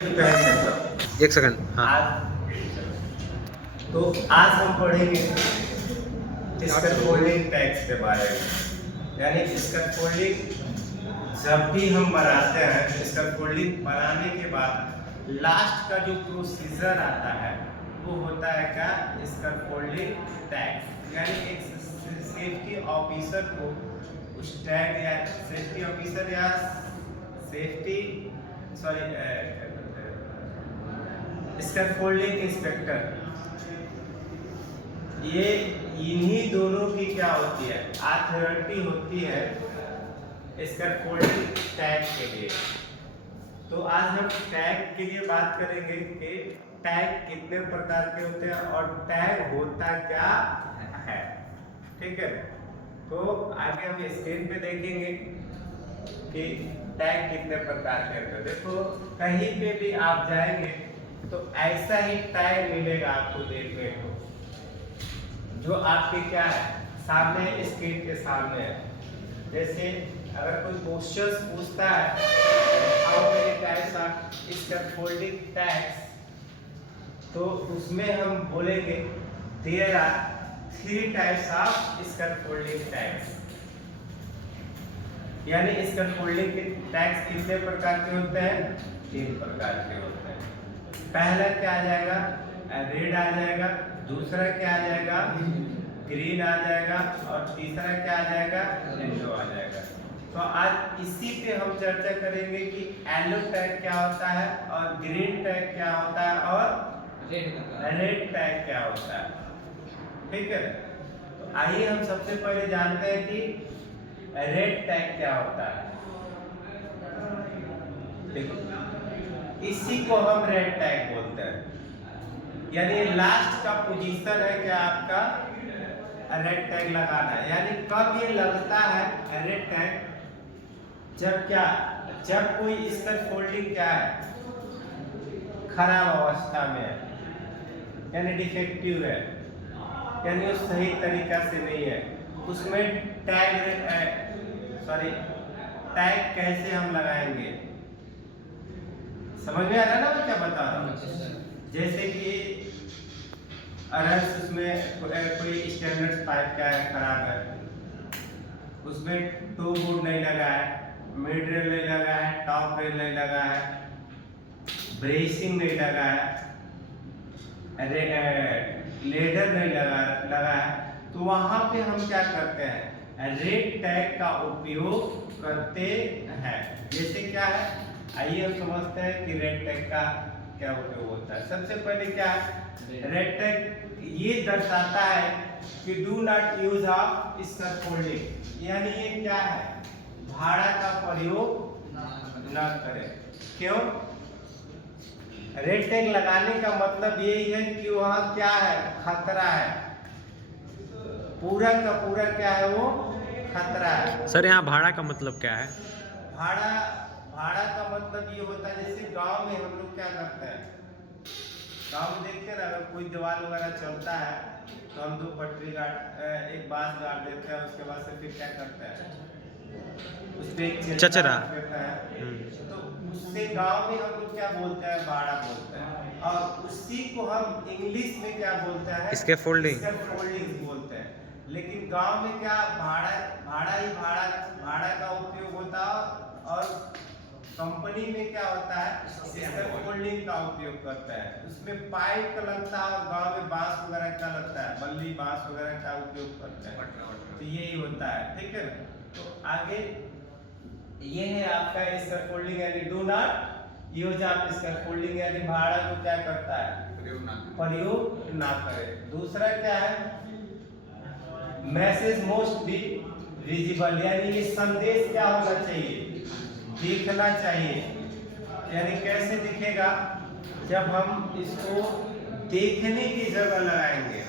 एक सेकंड। हाँ, तो आज हम पढ़ेंगे स्कैफोल्डिंग टैक्स के बारे में। यानी स्कैफोल्डिंग जब भी हम बनाते हैं, स्कैफोल्डिंग बनाने के बाद लास्ट का जो प्रोसीजर आता है वो होता है क्या, स्कैफोल्डिंग टैक्स। यानी एक सेफ्टी ऑफिसर को उस टैग या सेफ्टी ऑफिसर या सेफ्टी स्कैफोल्डिंग इंस्पेक्टर, ये इन्हीं दोनों की क्या होती है, अथॉरिटी होती है स्कैफोल्डिंग टैग के लिए। तो आज हम टैग के लिए बात करेंगे कि टैग कितने प्रकार के होते हैं और टैग होता क्या है। ठीक है, तो आगे हम स्क्रीन पे देखेंगे कि टैग कितने प्रकार के होते हैं। देखो, कहीं पे भी आप जाएंगे तो ऐसा ही टैग मिलेगा आपको देखने को, जो आपके क्या है, सामने स्क्रीन के सामने है। जैसे अगर कोई क्वेश्चन पूछता है how many types of scaffolding tags, तो उसमें हम बोलेंगे there are 3 types of scaffolding tags. यानी स्कैफोल्डिंग के टैग्स कितने प्रकार के होते हैं, 3 प्रकार के होते हैं। पहला क्या आ जाएगा, रेड आ जाएगा। दूसरा क्या आ जाएगा, ग्रीन आ जाएगा। और तीसरा क्या आ जाएगा, येलो आ जाएगा। तो आज इसी पे हम चर्चा करेंगे कि येलो टैग क्या होता है और ग्रीन टैग क्या होता है और रेड टैग क्या होता है। ठीक है, तो आइए हम सबसे पहले जानते हैं कि रेड टैग क्या होता है। देखो, इसी को हम रेड टैग बोलते हैं। यानी लास्ट का पोजीशन है क्या आपका, रेड टैग लगाना है। यानी कब ये लगता है रेड टैग, जब क्या, जब कोई स्कैफोल्डिंग क्या है, खराब अवस्था में है, यानी डिफेक्टिव है, यानी वो सही तरीका से नहीं है। उसमें टैग कैसे हम लगाएंगे, समझ में आ रहा है ना मैं क्या बता रहा हूँ। जैसे कि अगर उसमें कोई स्टैंडर्ड पाइप का है, खराब है, उसमें टू बोर्ड नहीं लगा है, मिड रेल नहीं लगा है, टॉप रेल नहीं लगा है, ब्रेसिंग नहीं लगा है, लेडर नहीं लगा है, तो वहां पे हम क्या करते हैं, रेड टैग का उपयोग करते हैं। जैसे क्या है, आइए हम समझते हैं कि रेड टैग का क्या उपयोग होता है। सबसे पहले क्या है, रेड टैग ये दर्शाता है कि do not use of scaffolding. यानी ये क्या है, भाड़ा का प्रयोग न करें। क्यों, रेड टैग लगाने का मतलब यही है कि वहाँ क्या है, खतरा है, पूरा का पूरा क्या है, वो खतरा है। सर यहाँ भाड़ा का मतलब क्या है? भाड़ा भाड़ा का मतलब ये होता है, जैसे गांव में हम लोग क्या करते हैं, गांव में देखते हैं ना, अगर कोई दीवार वगैरह चलता है तो हम 2 पटरी एक बांस गाड़ देते हैं, उसके बाद से फिर क्या करते हैं, उस पे एक चचरा देता है। तो उससे गांव में हम लोग क्या बोलते हैं, भाड़ा बोलते हैं। और उसी को हम इंग्लिश में क्या बोलते हैं, स्कैफोल्डिंग बोलते हैं। लेकिन गांव में क्या, भाड़ा भाड़ा का उपयोग होता है, और कंपनी में क्या होता है, स्कैफोल्डिंग का उपयोग करता है। उसमें पाइप का लगता है और गांव में बांस वगैरह का लगता है, बल्ली बांस वगैरह का उपयोग करते हैं। तो यही होता है। ठीक है, तो आगे ये है आपका स्कैफोल्डिंग, यानी do not use of scaffolding, यानी भाड़ा को क्या करता है, प्रयोग ना करे। दूसरा क्या है, मैसेज मोस्ट बी विजिबल, यानी ये संदेश क्या होना चाहिए, दिखना चाहिए। यानी कैसे दिखेगा, जब हम इसको देखने की जगह लगाएंगे।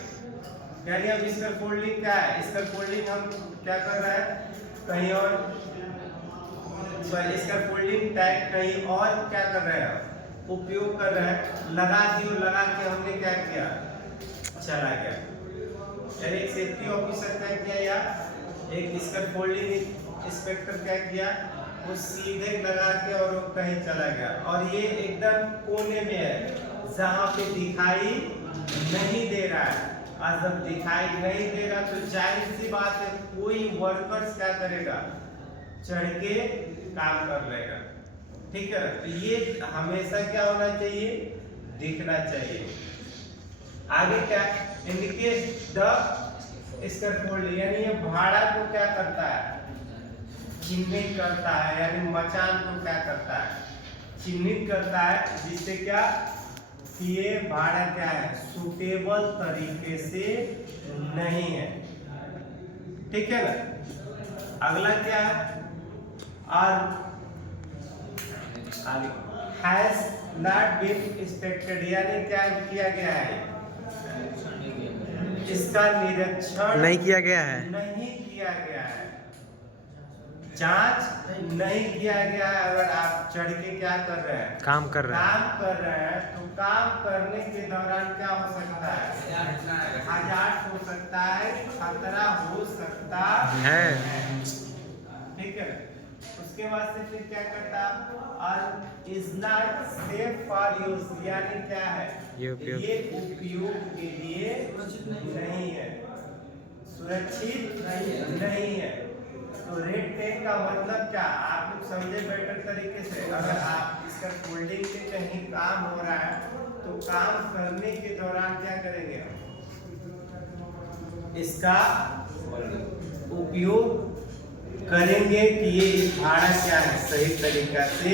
यानी अब स्कैफोल्डिंग क्या है, स्कैफोल्डिंग हम क्या कर रहे हैं, कहीं और स्कैफोल्डिंग टैग कहीं और क्या कर रहे हैं, उपयोग कर रहे हैं, लगा दियो, लगा के हमने क्या किया, चला गया। यानी एक सेफ्टी ऑफिसर क्या किया, या एक स्कैफोल्डिंग इंस्पेक्टर क्या किया, वो सीधे लगा के और वो कहीं चला गया, और ये एकदम कोने में है जहाँ पे दिखाई नहीं दे रहा है। और जब दिखाई नहीं दे रहा तो जाहिर सी बात है कोई वर्कर्स क्या करेगा, चढ़ के काम कर लेगा। ठीक है, तो ये हमेशा क्या होना चाहिए, दिखना चाहिए। आगे क्या, इंडिकेट द स्कैफोल्ड, यानी ये भाड़ा को क्या करता है, चिन्हित करता है, यानी मचान को क्या करता है, चिन्हित करता है, जिससे क्या कि ये भाड़ा क्या है, सुटेबल तरीके से नहीं है। ठीक है ना। अगला क्या है, और हैज नॉट बीन इंस्पेक्टेड, यानी क्या किया गया है, इसका निरीक्षण नहीं किया गया है, नहीं किया गया है, जांच नहीं किया गया है। अगर आप चढ़ के क्या कर रहे हैं, काम कर रहे हैं, काम कर रहे हैं, तो काम करने के दौरान क्या हो सकता है, हजार्ड हो सकता है, खतरा हो सकता है। ठीक है, उसके बाद से फिर क्या करता है, और is not safe for use, यानी क्या है, ये उपयोग के लिए नहीं है, सुरक्षित नहीं है। तो रेड टैग का मतलब क्या, आप लोग समझे बेटर तरीके से। अगर आप इसका फोल्डिंग के कहीं काम हो रहा है तो काम करने के दौरान क्या करेंगे, इसका उपयोग करेंगे कि ये भाड़ा क्या है, सही तरीका से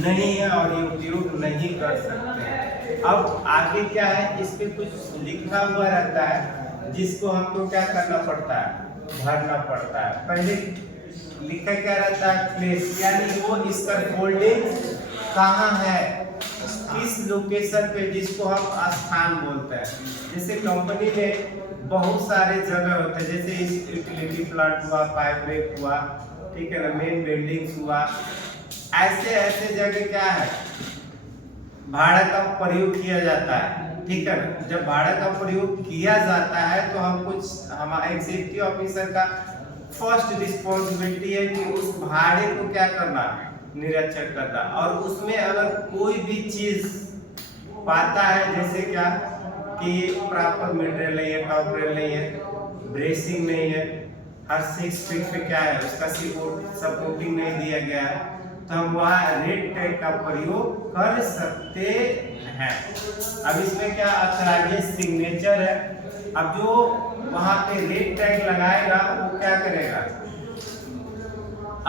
नहीं है और ये उपयोग नहीं कर सकते। अब आगे क्या है, इस पे कुछ लिखा हुआ रहता है जिसको हमको क्या करना पड़ता है, भरना पड़ता है। पहले लिखा क्या रहता है, प्लेस, यानी वो इसका फोल्डिंग कहाँ है, किस लोकेशन पे, जिसको हम स्थान बोलते हैं। जैसे कंपनी में बहुत सारे जगह होते हैं, जैसे इस यूटिलिटी प्लांट हुआ, पाइप ब्रेक हुआ, ठीक है ना, मेन बिल्डिंग्स हुआ, ऐसे ऐसे जगह क्या है, भाड़ा का प्रयोग किया जाता है। ठीक है ना, जब भाड़ा का प्रयोग किया जाता है तो हम कुछ, हमारा एक सेफ्टी ऑफिसर का फर्स्ट रिस्पॉन्सिबिलिटी है कि उस भाड़े को क्या करना, निरीक्षण करना, और उसमें अगर कोई भी चीज पाता है, जैसे क्या कि प्रॉपर मिड रेल नहीं है, टॉप रेल नहीं है, ब्रेसिंग नहीं है, हर 6 फीट पे क्या है, उसका सपोर्टिंग नहीं दिया गया है, तो हम वहाँ रेड टैग का प्रयोग कर सकते हैं। अब इसमें क्या अथॉराइज्ड सिग्नेचर है। अब जो वहाँ पे रेड टैग लगाएगा वो क्या करेगा,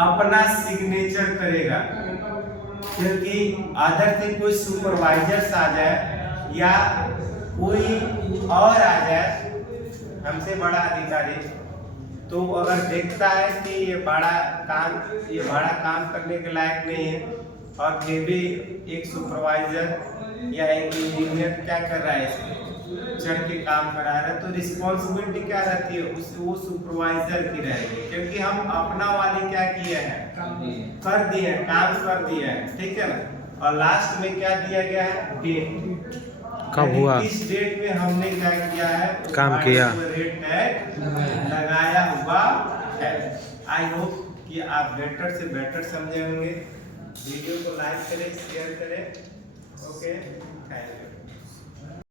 अपना सिग्नेचर करेगा, क्योंकि अदर से कोई सुपरवाइजर्स आ जाए या कोई और आ जाए हमसे बड़ा अधिकारी, तो अगर देखता है कि ये भाड़ा काम करने के लायक नहीं है, और फिर भी एक सुपरवाइजर या एक इंजीनियर क्या कर रहा है, इसमें चढ़ के काम करा रहा है, तो रिस्पॉन्सिबिलिटी क्या रहती है, वो सुपरवाइजर की रहेगी, क्योंकि हम अपना वाली क्या किए हैं, कर दिए हैं, काम कर दिए हैं। ठीक है ना, और लास्ट में क्या दिया गया है, डेट, कब हुआ, किस डेट में हमने क्या किया है, काम किया, रेड टैग लगाया हुआ है। आई होप कि आप बेटर से बेटर समझे होंगे। वीडियो को लाइक करें, शेयर करें। Okay, thank you.